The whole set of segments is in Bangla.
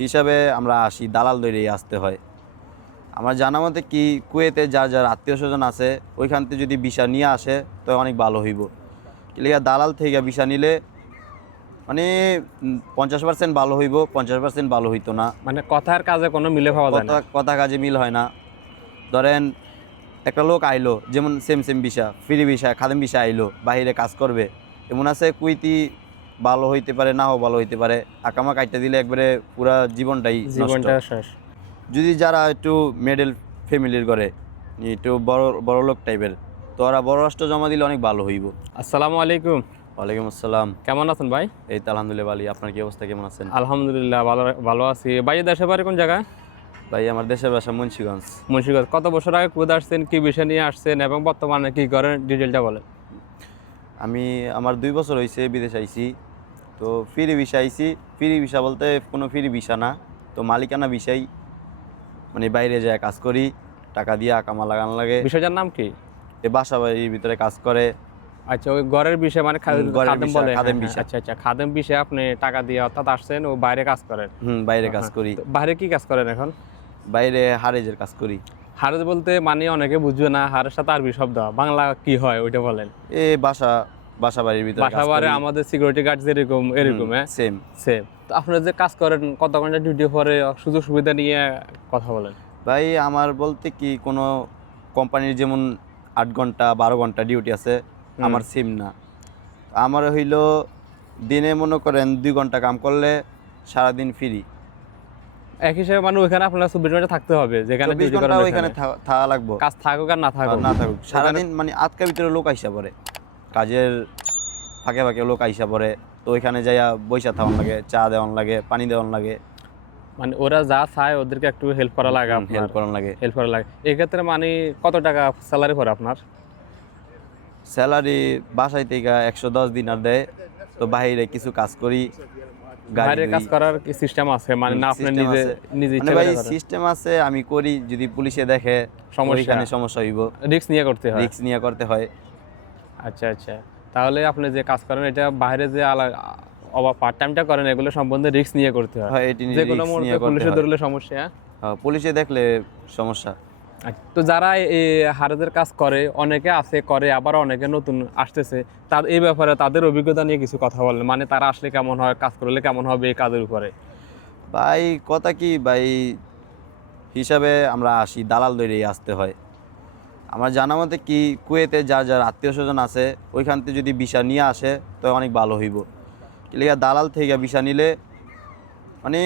হিসাবে আমরা আসি, দালাল ধরেই আসতে হয়। আমার জানা মতে কি কুয়েতে যার যার আত্মীয় স্বজন আছে ওইখান থেকে যদি ভিসা নিয়ে আসে তো অনেক ভালো হইব। লিগা দালাল থেকে ভিসা নিলে মানে 50% ভালো হইব, 50% ভালো হইতো না। মানে কথার কাজে কোনো মিলে পাওয়া যায় না। কথা কাজে মিল হয় না। ধরেন একটা লোক আইলো, যেমন সেম ভিসা, ফ্রি ভিসা, খাদেম ভিসা আইলো, বাইরে কাজ করবে। এমন আছে কুইতি ভালো হইতে পারে, নাও ভালো হইতে পারে। আকামা কাইটা দিলে একবারে পুরা জীবনটাই নষ্ট। জীবনটা শেষ। যদি যারা একটু মিডল ফ্যামিলির করে, একটু বড় বড় লোক টাইপের, তো ওরা বড় রাষ্ট্র জমা দিলে অনেক ভালো হইব। আসসালামু আলাইকুম। ওয়ালাইকুম আসসালাম। কেমন আছেন ভাই? এই তো আলহামদুলিল্লাহ ভাই, আপনার কি অবস্থা, কেমন আছেন? আলহামদুলিল্লাহ ভালো ভালো আছি। ভাই দেশের বাড়ি কোন জায়গায়? ভাই আমার দেশের বাসা মুন্সিগঞ্জ। মুন্সিগঞ্জ। কত বছর আগে কুয়েত আসছেন, কি বিষয় নিয়ে আসছেন এবং বর্তমানে কি করেন, ডিটেলটা বলেন। আমার 2 বছর হয়েছে বিদেশ আইছি। তো ফ্রি ভিসা আইছি। ফ্রি ভিসা বলতে কোনো ফ্রি ভিসা না, তো মালিকানা ভিসাই, মানে বাইরে যায় কাজ করি, টাকা দিয়ে আকামা লাগানো লাগে। বিষয়টার নাম কি? এ বাসা বাড়ির ভিতরে কাজ করে। আচ্ছা, ওই ঘরের বিষয় মানে ঘরের খাদেম ভিসা, বলে। খাদেম ভিসা। আচ্ছা আচ্ছা, খাদেম বিষয়ে আপনি টাকা দিয়ে অর্থাৎ আসছেন ও বাইরে কাজ করেন। বাইরে কাজ করি। তো বাইরে কি কাজ করেন এখন? বাইরে হারেজের কাজ করি। হারেজ বলতে মানে অনেকে বুঝবে না, হারের সাথে আরবি শব্দ, বাংলা কি হয় ওইটা বলেন। এ বাসা বাড়ির ভিতরে বাসা বাড়ি আমাদের সিকিউরিটি গার্ড যেরকম এরকম। হ্যাঁ, সেম। তো আপনারা যে কাজ করেন কত ঘন্টা ডিউটি পরে, সুযোগ সুবিধা নিয়ে কথা বলেন। ভাই আমার বলতে কি কোনো কোম্পানির যেমন 8 ঘন্টা 12 ঘন্টা ডিউটি আছে, আমার সেম না। আমার হইলো দিনে মনে করেন 2 ঘন্টা কাম করলে সারাদিন ফ্রি। এক হিসেবে মানে ওইখানে আপনার 24 ঘন্টা থাকতে হবে, যেখানে 24 ডিউটি করেন ঘন্টা ওইখানে ওইখানে থাকা লাগবো। কাজ থাকুক আর না থাকুক। সারাদিন মানে আজকের ভিতরে লোক আইসা পড়ে, কাজের ফাঁকে ফাঁকে লোক আইসা পড়ে। তো ওইখানে যাইয়া বইসা থাকুন লাগে, চা দেওয়ান লাগে, পানি দেওয়ান লাগে। মানে ওরা যা চায় ওদেরকে একটু হেল্প করা লাগে, হেল্প করান লাগে। হেল্প করা লাগে। এক্ষেত্রে মানে কত টাকা স্যালারি পড়ে আপনার? স্যালারি বাসায় থেকে 110 দিনার দেয়। তো বাইরে কিছু কাজ করি, বাইরে কাজ করার কি সিস্টেম আছে মানে না আপনি নিজে নিজে ইচ্ছা ভাই করে করেন? সিস্টেম আছে, আমি করি, যদি পুলিশে দেখে সমস্যা হইব, রিস্ক নিয়ে করতে হয়। রিস্ক নিয়ে করতে হয়। আচ্ছা আচ্ছা, তাহলে আপনি যে কাজ করেন এটা বাইরে যে অবা পার্ট টাইমটা করেন এগুলো সম্বন্ধে রিস্ক নিয়ে করতে হয়। যে কোনো মুহূর্তে পুলিশে ধরলে সমস্যা। পুলিশে দেখলে সমস্যা। তো যারা এই হারেজের কাজ করে, অনেকে আছে করে, আবার অনেকে নতুন আসতেছে, তার এই ব্যাপারে তাদের অভিজ্ঞতা নিয়ে কিছু কথা বলেন, মানে তারা আসলে কেমন হয়, কাজ করলে কেমন হবে এই কাজের উপরে। ভাই কথা কি ভাই, হিসাবে আমরা আসি, দালাল ধরেই আসতে হয়। আমার জানা মতে কি কুয়েতে যার যার আত্মীয় স্বজন আছে ওইখান থেকে যদি ভিসা নিয়ে আসে তো অনেক ভালো হইব। লিগা দালাল থেকে ভিসা নিলে মানে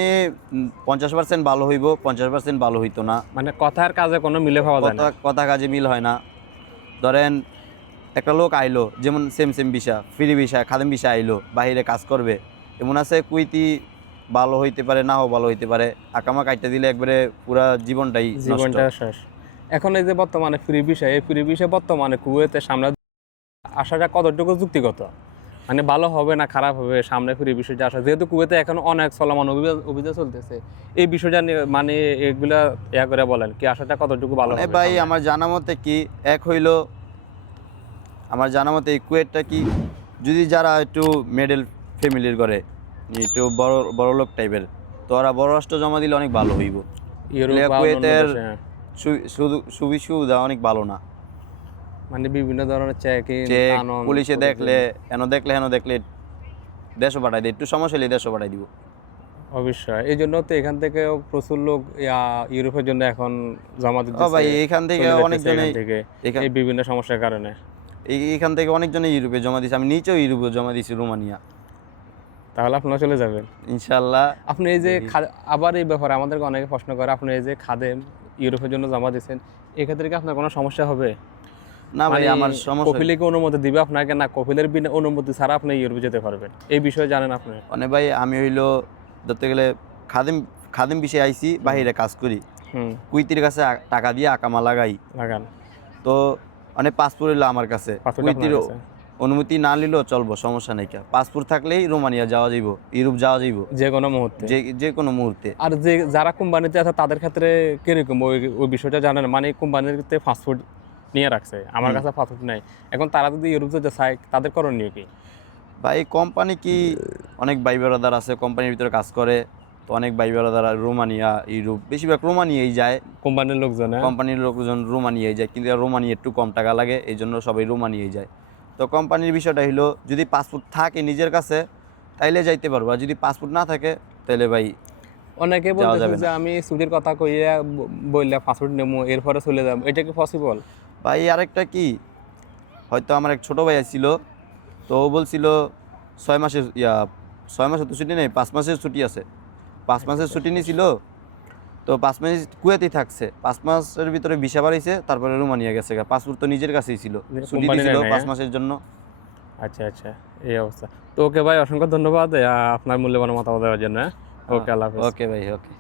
50% ভালো হইব, 50% ভালো হইতো না। মানে কথার কাজে কোনো মিলে পাওয়া যায় না। কথা কাজে মিল হয় না। ধরেন একটা লোক আইলো, যেমন সেম ভিসা, ফ্রি ভিসা, খাদেম ভিসা আইলো, বাইরে কাজ করবে। এমন আছে কুইতি ভালো হইতে পারে, নাও ভালো হইতে পারে। আকামা কাইটা দিলে একবারে পুরা জীবনটাই নষ্ট। শেষ। এখন এই যে বর্তমানে ফ্রি ভিসা, এই ফ্রি ভিসা বর্তমানে কুয়েতে সামনে আসাটা কতটুকু যুক্তিগত, মানে ভালো হবে না খারাপ হবে সামনে ফ্রি বিষয়টা আসা, যেহেতু কুয়েতে এখন অনেক চলমান অভিযান চলতেছে, এই বিষয়টা নিয়ে মানে এগুলা করে বলেন কি আসাটা কতটুকু ভালো হবে? ভাই আমার জানা মতে কি এক হইলো, আমার জানা মতে এই কুয়েতটা কি, যদি যারা একটু মিডল ফ্যামিলির করে, একটু বড় বড় লোক টাইপের, তো ওরা বড় রাষ্ট্র জমা দিলে অনেক ভালো হইব। কুয়েতের সুবিধা অনেক ভালো না, মানে বিভিন্ন ধরনের চেকিং, পুলিশে দেখলে হেন দেখলে দেশও পাঠাই দেয়, একটু সমস্যা হলে দেশও পাঠাই দিব। অবশ্যই, এই জন্য তো এখান থেকে প্রচুর লোক ইউরোপের জন্য এখন জমা দিতে ভাই এখান থেকে অনেকজনই এই বিভিন্ন সমস্যার কারণে এখান থেকে অনেকজনই ইউরোপে জমা দিয়েছে। আমি নিচেও ইউরোপে জমা দিয়েছি, রোমানিয়া। তাহলে আপনারা চলে যাবেন ইনশাল্লাহ। আপনি এই যে আবার এই ব্যাপারে আমাদেরকে অনেকে প্রশ্ন করে, আপনি এই যে খাদেম ইউরোপের জন্য জমা দিচ্ছেন, এক্ষেত্রে কি আপনার কোনো সমস্যা হবে? না ভাই, আমার সমস্যা, কফিলে কি অনুমতি দিবে আপনাকে, না কফিলের বিনা অনুমতি ছাড়া আপনি ইউরোপে যেতে পারবেন, এই বিষয়ে জানেন আপনি? মানে ভাই আমি হইলো ধরতে গেলে খাদেম বিষয়ে আইছি, বাইরে কাজ করি, কুইতির কাছে টাকা দিয়ে আকামা লাগান। তো মানে পাসপোর্ট হইলো আমার কাছে, কুইতির অনুমতি না নিলেও চলবো, সমস্যা নেই। পাসপোর্ট থাকলেই রোমানিয়া যাওয়া যাইব, ইউরোপ যাওয়া যাইব যে কোনো মুহূর্তে, যে কোনো মুহূর্তে। আর যে যারা কোম্পানিতে আছে তাদের ক্ষেত্রে কিরকম ওই বিষয়টা জানেন? মানে কোম্পানিতে পাসপোর্ট নিয়ে রাখছে, আমার কাছে পাসপোর্ট নাই, এখন তারা যদি ইউরোপ যেতে চায় তাদের করণীয় কি? ভাই কোম্পানি কি, অনেক ভাই ব্রাদার আছে কোম্পানির ভিতরে কাজ করে, তো তো অনেক ভাই বেড়াদারা রোমানিয়া, ইউরোপ, বেশিরভাগ রোমানিয়াই যায়। কোম্পানির লোকজন, হ্যাঁ? কোম্পানির লোকজন রোমানিয়ায় যায়, কিন্তু রোমানিয়া একটু কম টাকা লাগে, এই জন্য সবাই রোমানিয়ায় যায়। তো কোম্পানির বিষয়টা হলো যদি পাসপোর্ট থাকে নিজের কাছে তাইলে যাইতে পারবো, আর যদি পাসপোর্ট না থাকে তাহলে ভাই অনেকে যাওয়া বলতেছে যাবে যে আমি ছুটির কথা কইয়া বললে পাসপোর্ট নেবো এরপরে চলে যাবো, এটা কি পসিবল? ভাই আরেকটা কি, হয়তো আমার এক ছোটো ভাই ছিল, তো ও বলছিল 6 মাসের 6 মাসের তো ছুটি নেই, 5 মাসের ছুটি আছে, 5 মাসের ছুটি নিয়েছিল। তো 5 মাস কুয়েতেই থাকছে, 5 মাসের ভিতরে ভিসা বাড়াইছে, তারপরে রোমানিয়া গেছে, পাসপোর্ট তো নিজের কাছেই ছিল, ছুটি কোম্পানি দিয়েছিল নেয় নাই, 5 মাসের জন্য। আচ্ছা আচ্ছা, এই অবস্থা। তো ওকে ভাই, অসংখ্য ধন্যবাদ আপনার মূল্যবান মতামত দেওয়ার জন্য, হ্যাঁ? ওকে, আল্লাহ হাফেজ। ওকে ভাই, ওকে।